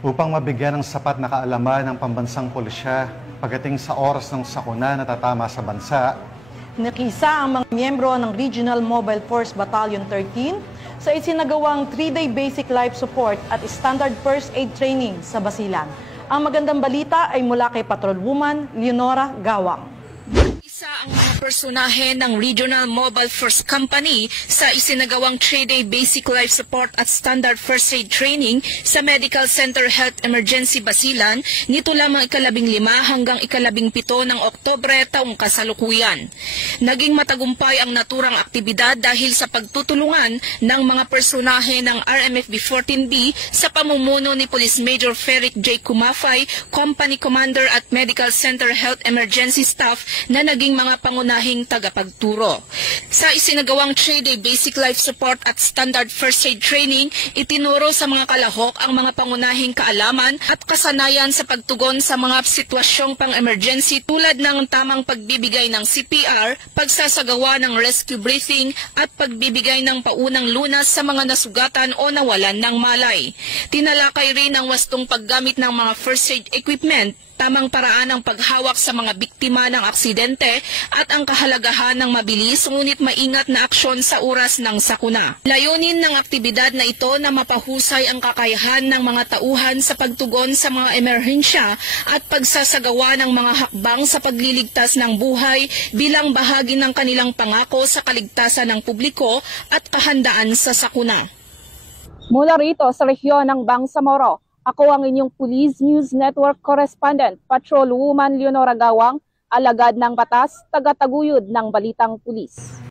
upang mabigyan ng sapat na kaalaman ng pambansang pulisya pagdating sa oras ng sakuna na tatama sa bansa. Nakisa ang mga miyembro ng Regional Mobile Force Battalion 13 sa isinagawang 3-day basic life support at standard first aid training sa Basilan. Ang magandang balita ay mula kay Patrolwoman Leonora Gawang. Isa ang mga personahe ng Regional Mobile Force Company sa isinagawang 3-day basic life support at standard first aid training sa Medical Center Health Emergency Basilan nito lamang 15 hanggang 17 ng Oktubre taong kasalukuyan. Naging matagumpay ang naturang aktibidad dahil sa pagtutulungan ng mga personahe ng RMFB 14B sa pamumuno ni Police Major Feric J. Kumafay, Company Commander at Medical Center Health Emergency Staff na naging mga pangunahing tagapagturo. Sa isinagawang 3-day basic life support at standard first aid training, itinuro sa mga kalahok ang mga pangunahing kaalaman at kasanayan sa pagtugon sa mga sitwasyong pang-emergency tulad ng tamang pagbibigay ng CPR, pagsasagawa ng rescue breathing at pagbibigay ng paunang lunas sa mga nasugatan o nawalan ng malay. Tinalakay rin ang wastong paggamit ng mga first aid equipment, tamang paraan ng paghawak sa mga biktima ng aksidente at ang kahalagahan ng mabilis ngunit maingat na aksyon sa oras ng sakuna. Layunin ng aktibidad na ito na mapahusay ang kakayahan ng mga tauhan sa pagtugon sa mga emerhensya at pagsasagawa ng mga hakbang sa pagliligtas ng buhay bilang bahagi ng kanilang pangako sa kaligtasan ng publiko at kahandaan sa sakuna. Mula rito sa rehiyon ng Bangsamoro, ako ang inyong Police News Network Correspondent, Patrolwoman Leonora Gawang, alagad ng batas, tagataguyod ng balitang pulis.